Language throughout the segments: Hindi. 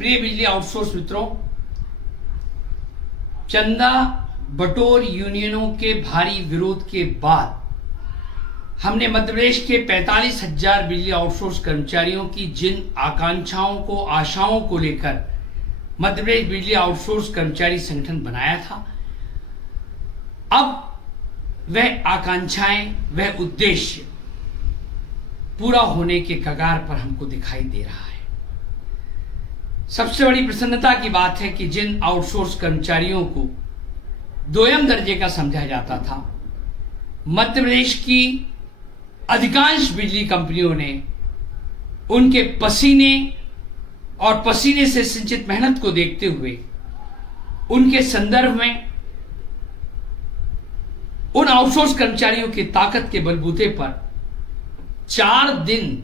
प्रिय बिजली आउटसोर्स मित्रों, चंदा बटोर यूनियनों के भारी विरोध के बाद हमने मध्य प्रदेश के 45,000 बिजली आउटसोर्स कर्मचारियों की जिन आकांक्षाओं को, आशाओं को लेकर मध्य प्रदेश बिजली आउटसोर्स कर्मचारी संगठन बनाया था, अब वह आकांक्षाएं, वह उद्देश्य पूरा होने के कगार पर हमको दिखाई दे रहा है। सबसे बड़ी प्रसन्नता की बात है कि जिन आउटसोर्स कर्मचारियों को दोयम दर्जे का समझा जाता था, मध्य प्रदेश की अधिकांश बिजली कंपनियों ने उनके पसीने और पसीने से सिंचित मेहनत को देखते हुए उनके संदर्भ में उन आउटसोर्स कर्मचारियों की ताकत के बलबूते पर 4 दिन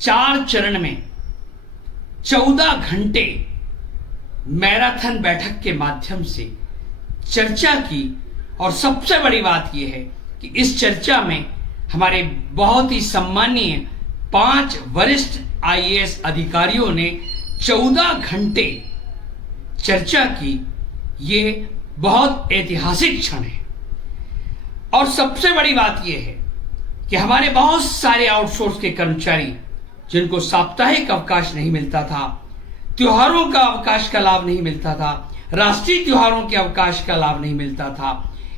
4 चरण में 14 घंटे मैराथन बैठक के माध्यम से चर्चा की। और सबसे बड़ी बात यह है कि इस चर्चा में हमारे बहुत ही सम्मानीय 5 वरिष्ठ आईएएस अधिकारियों ने 14 घंटे चर्चा की। ये बहुत ऐतिहासिक क्षण है। और सबसे बड़ी बात यह है कि हमारे बहुत सारे आउटसोर्स के कर्मचारी जिनको साप्ताहिक अवकाश नहीं मिलता था, त्योहारों का अवकाश का लाभ नहीं मिलता था, राष्ट्रीय त्योहारों के अवकाश का लाभ नहीं मिलता था,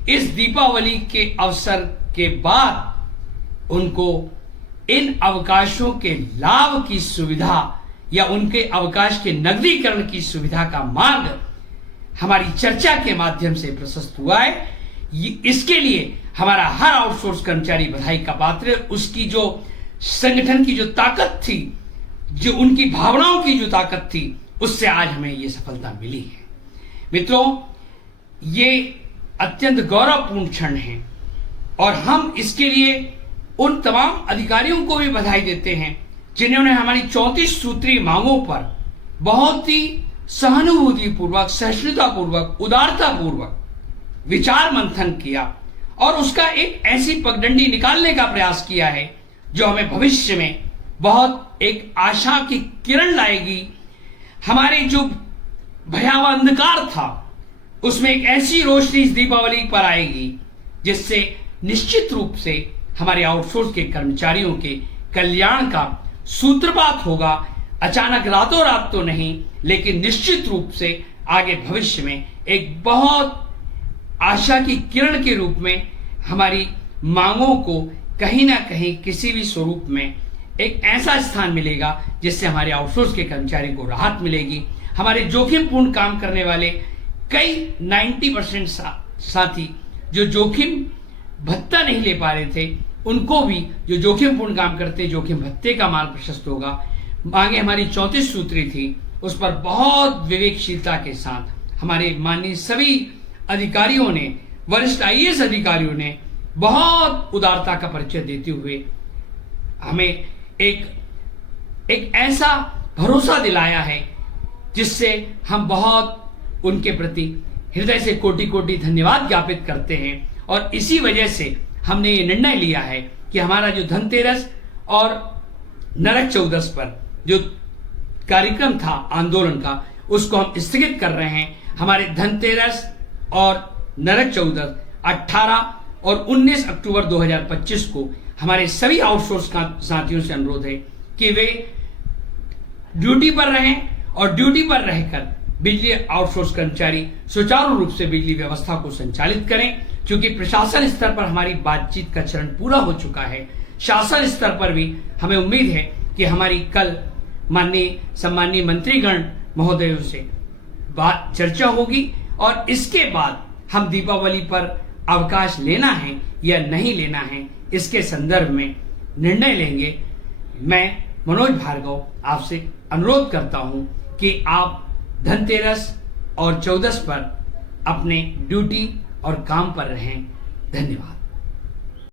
इस दीपावली के अवसर के बाद उनको इन अवकाशों के लाभ की सुविधा या उनके अवकाश के नगदीकरण की सुविधा का मार्ग हमारी चर्चा के माध्यम से प्रशस्त हुआ है। इसके लिए हमारा हर आउटसोर्स कर्मचारी बधाई का पात्र है। उसकी जो संगठन की जो ताकत थी, जो उनकी भावनाओं की जो ताकत थी, उससे आज हमें ये सफलता मिली है। मित्रों, ये अत्यंत गौरवपूर्ण क्षण है और हम इसके लिए उन तमाम अधिकारियों को भी बधाई देते हैं जिन्होंने हमारी 34 सूत्रीय मांगों पर बहुत ही सहानुभूतिपूर्वक, सहिष्णुतापूर्वक, उदारतापूर्वक विचार मंथन किया और उसका एक ऐसी पगडंडी निकालने का प्रयास किया है जो हमें भविष्य में बहुत एक आशा की किरण लाएगी। हमारे जो भयावह अंधकार था उसमें एक ऐसी रोशनी इस दीपावली पर आएगी जिससे निश्चित रूप से हमारे आउटसोर्स के कर्मचारियों के कल्याण का सूत्रपात होगा। अचानक रातों रात तो नहीं, लेकिन निश्चित रूप से आगे भविष्य में एक बहुत आशा की किरण के रूप में हमारी मांगों को कहीं ना कहीं किसी भी स्वरूप में एक ऐसा स्थान मिलेगा जिससे हमारे आउटसोर्स के कर्मचारी को राहत मिलेगी। हमारे जोखिमपूर्ण काम करने वाले कई 90% साथी जो जोखिम भत्ता नहीं ले पा रहे थे, उनको भी जो जोखिमपूर्ण काम करते, जोखिम भत्ते का मार्ग प्रशस्त होगा। मांगे हमारी 34 सूत्री थी, उस पर बहुत विवेकशीलता के साथ हमारे माननीय सभी अधिकारियों ने, वरिष्ठ आईएएस अधिकारियों ने बहुत उदारता का परिचय देते हुए हमें एक ऐसा भरोसा दिलाया है जिससे हम बहुत उनके प्रति हृदय से कोटि कोटि धन्यवाद ज्ञापित करते हैं। और इसी वजह से हमने ये निर्णय लिया है कि हमारा जो धनतेरस और नरक चौदस पर जो कार्यक्रम था आंदोलन का, उसको हम स्थगित कर रहे हैं। हमारे धनतेरस और नरक चौदस 18 और 19 अक्टूबर 2025 को हमारे सभी आउटसोर्स का साथियों से अनुरोध है कि वे ड्यूटी पर रहें और ड्यूटी पर रहकर बिजली आउटसोर्स कर्मचारी सुचारू रूप से बिजली व्यवस्था को संचालित करें। क्योंकि प्रशासन स्तर पर हमारी बातचीत का चरण पूरा हो चुका है, शासन स्तर पर भी हमें उम्मीद है कि हमारी कल माननीय सम्मानीय मंत्रीगण महोदयों से बात चर्चा होगी और इसके बाद हम दीपावली पर अवकाश लेना है या नहीं लेना है, इसके संदर्भ में निर्णय लेंगे। मैं मनोज भार्गव आपसे अनुरोध करता हूं कि आप धनतेरस और चौदस पर अपने ड्यूटी और काम पर रहें। धन्यवाद।